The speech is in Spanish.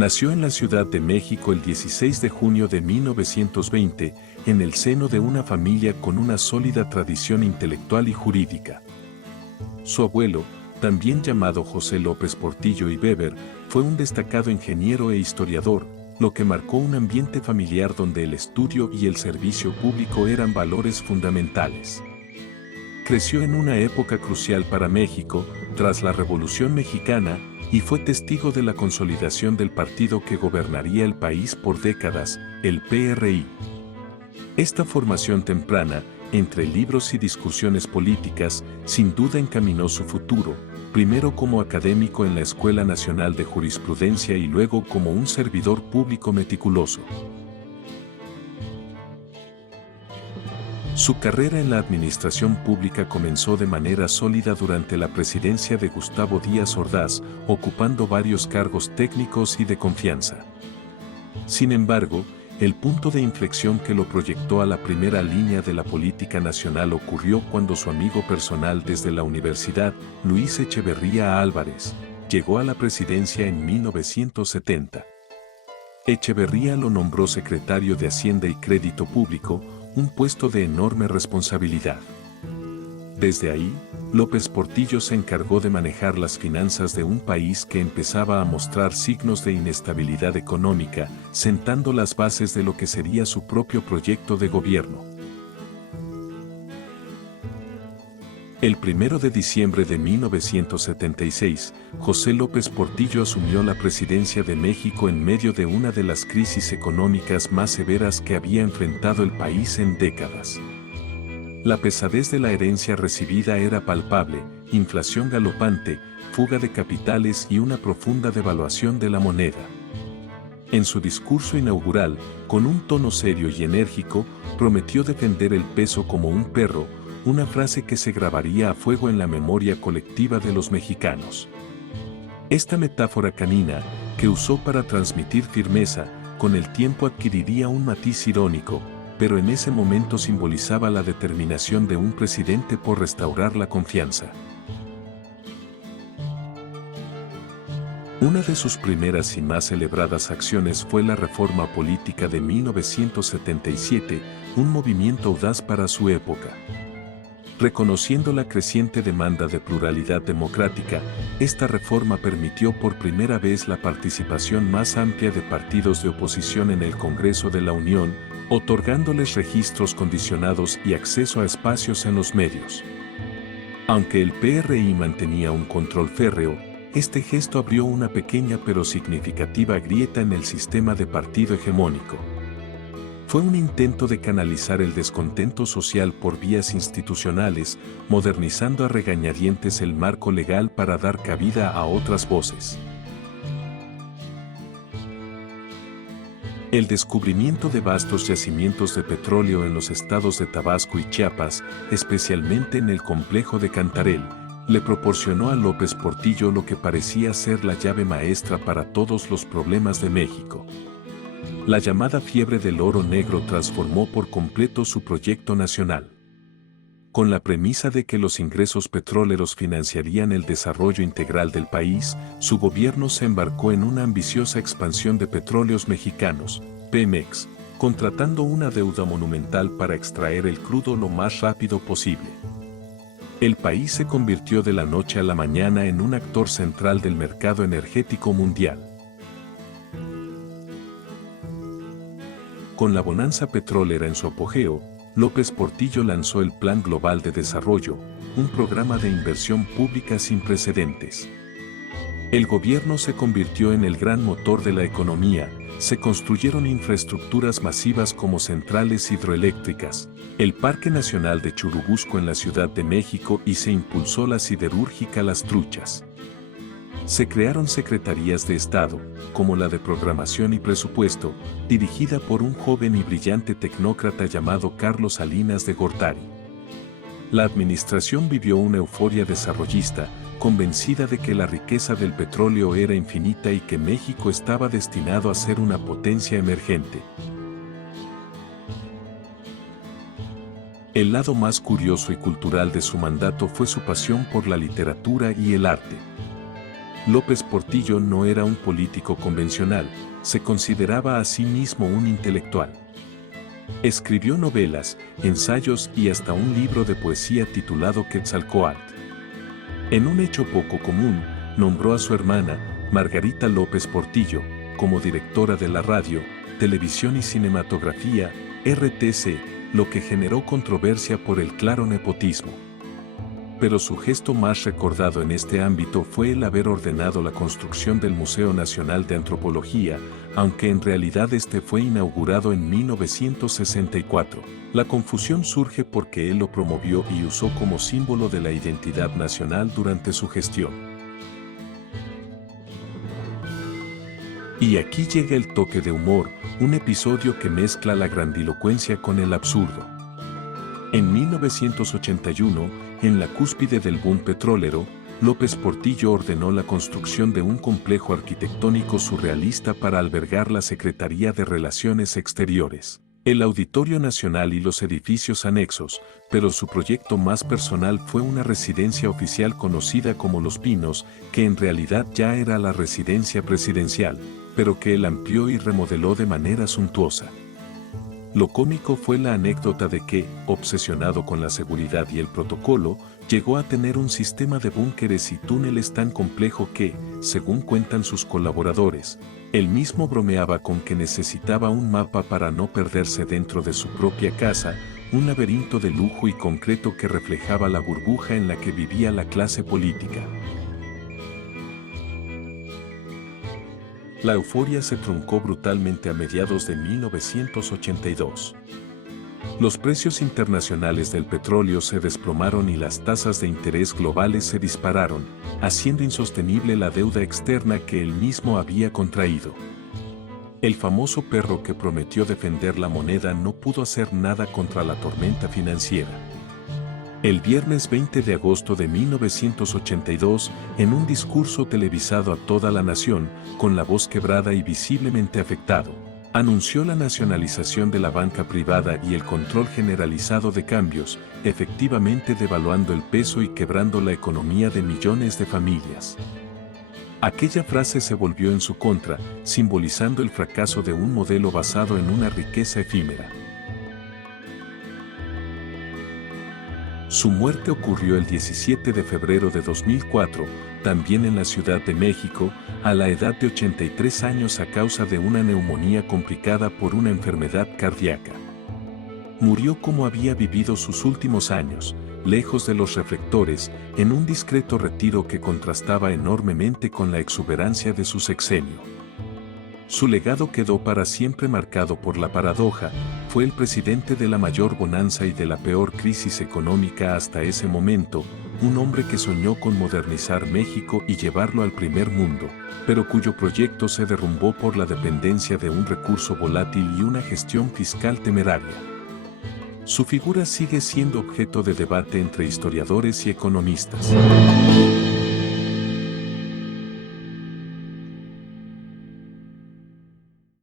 Nació en la Ciudad de México el 16 de junio de 1920, en el seno de una familia con una sólida tradición intelectual y jurídica. Su abuelo, también llamado José López Portillo y Weber, fue un destacado ingeniero e historiador, lo que marcó un ambiente familiar donde el estudio y el servicio público eran valores fundamentales. Creció en una época crucial para México, tras la Revolución Mexicana, y fue testigo de la consolidación del partido que gobernaría el país por décadas, el PRI. Esta formación temprana, entre libros y discusiones políticas, sin duda encaminó su futuro, primero como académico en la Escuela Nacional de Jurisprudencia y luego como un servidor público meticuloso. Su carrera en la administración pública comenzó de manera sólida durante la presidencia de Gustavo Díaz Ordaz, ocupando varios cargos técnicos y de confianza. Sin embargo, el punto de inflexión que lo proyectó a la primera línea de la política nacional ocurrió cuando su amigo personal desde la universidad, Luis Echeverría Álvarez, llegó a la presidencia en 1970. Echeverría lo nombró secretario de Hacienda y Crédito Público, un puesto de enorme responsabilidad. Desde ahí, López Portillo se encargó de manejar las finanzas de un país que empezaba a mostrar signos de inestabilidad económica, sentando las bases de lo que sería su propio proyecto de gobierno. El 1 de diciembre de 1976, José López Portillo asumió la presidencia de México en medio de una de las crisis económicas más severas que había enfrentado el país en décadas. La pesadez de la herencia recibida era palpable, inflación galopante, fuga de capitales y una profunda devaluación de la moneda. En su discurso inaugural, con un tono serio y enérgico, prometió defender el peso como un perro, una frase que se grabaría a fuego en la memoria colectiva de los mexicanos. Esta metáfora canina, que usó para transmitir firmeza, con el tiempo adquiriría un matiz irónico, pero en ese momento simbolizaba la determinación de un presidente por restaurar la confianza. Una de sus primeras y más celebradas acciones fue la reforma política de 1977, un movimiento audaz para su época. Reconociendo la creciente demanda de pluralidad democrática, esta reforma permitió por primera vez la participación más amplia de partidos de oposición en el Congreso de la Unión, otorgándoles registros condicionados y acceso a espacios en los medios. Aunque el PRI mantenía un control férreo, este gesto abrió una pequeña pero significativa grieta en el sistema de partido hegemónico. Fue un intento de canalizar el descontento social por vías institucionales, modernizando a regañadientes el marco legal para dar cabida a otras voces. El descubrimiento de vastos yacimientos de petróleo en los estados de Tabasco y Chiapas, especialmente en el complejo de Cantarell, le proporcionó a López Portillo lo que parecía ser la llave maestra para todos los problemas de México. La llamada fiebre del oro negro transformó por completo su proyecto nacional. Con la premisa de que los ingresos petroleros financiarían el desarrollo integral del país, su gobierno se embarcó en una ambiciosa expansión de Petróleos Mexicanos, Pemex, contratando una deuda monumental para extraer el crudo lo más rápido posible. El país se convirtió de la noche a la mañana en un actor central del mercado energético mundial. Con la bonanza petrolera en su apogeo, López Portillo lanzó el Plan Global de Desarrollo, un programa de inversión pública sin precedentes. El gobierno se convirtió en el gran motor de la economía, se construyeron infraestructuras masivas como centrales hidroeléctricas, el Parque Nacional de Churubusco en la Ciudad de México y se impulsó la siderúrgica Las Truchas. Se crearon secretarías de Estado, como la de Programación y Presupuesto, dirigida por un joven y brillante tecnócrata llamado Carlos Salinas de Gortari. La administración vivió una euforia desarrollista, convencida de que la riqueza del petróleo era infinita y que México estaba destinado a ser una potencia emergente. El lado más curioso y cultural de su mandato fue su pasión por la literatura y el arte. López Portillo no era un político convencional, se consideraba a sí mismo un intelectual. Escribió novelas, ensayos y hasta un libro de poesía titulado Quetzalcóatl. En un hecho poco común, nombró a su hermana, Margarita López Portillo, como directora de la radio, televisión y cinematografía, RTC, lo que generó controversia por el claro nepotismo. Pero su gesto más recordado en este ámbito fue el haber ordenado la construcción del Museo Nacional de Antropología, aunque en realidad este fue inaugurado en 1964. La confusión surge porque él lo promovió y usó como símbolo de la identidad nacional durante su gestión. Y aquí llega el toque de humor, un episodio que mezcla la grandilocuencia con el absurdo. En 1981, en la cúspide del boom petrolero, López Portillo ordenó la construcción de un complejo arquitectónico surrealista para albergar la Secretaría de Relaciones Exteriores, el Auditorio Nacional y los edificios anexos, pero su proyecto más personal fue una residencia oficial conocida como Los Pinos, que en realidad ya era la residencia presidencial, pero que él amplió y remodeló de manera suntuosa. Lo cómico fue la anécdota de que, obsesionado con la seguridad y el protocolo, llegó a tener un sistema de búnkeres y túneles tan complejo que, según cuentan sus colaboradores, él mismo bromeaba con que necesitaba un mapa para no perderse dentro de su propia casa, un laberinto de lujo y concreto que reflejaba la burbuja en la que vivía la clase política. La euforia se truncó brutalmente a mediados de 1982. Los precios internacionales del petróleo se desplomaron y las tasas de interés globales se dispararon, haciendo insostenible la deuda externa que él mismo había contraído. El famoso perro que prometió defender la moneda no pudo hacer nada contra la tormenta financiera. El viernes 20 de agosto de 1982, en un discurso televisado a toda la nación, con la voz quebrada y visiblemente afectado, anunció la nacionalización de la banca privada y el control generalizado de cambios, efectivamente devaluando el peso y quebrando la economía de millones de familias. Aquella frase se volvió en su contra, simbolizando el fracaso de un modelo basado en una riqueza efímera. Su muerte ocurrió el 17 de febrero de 2004, también en la Ciudad de México, a la edad de 83 años a causa de una neumonía complicada por una enfermedad cardíaca. Murió como había vivido sus últimos años, lejos de los reflectores, en un discreto retiro que contrastaba enormemente con la exuberancia de su sexenio. Su legado quedó para siempre marcado por la paradoja, fue el presidente de la mayor bonanza y de la peor crisis económica hasta ese momento, un hombre que soñó con modernizar México y llevarlo al primer mundo, pero cuyo proyecto se derrumbó por la dependencia de un recurso volátil y una gestión fiscal temeraria. Su figura sigue siendo objeto de debate entre historiadores y economistas.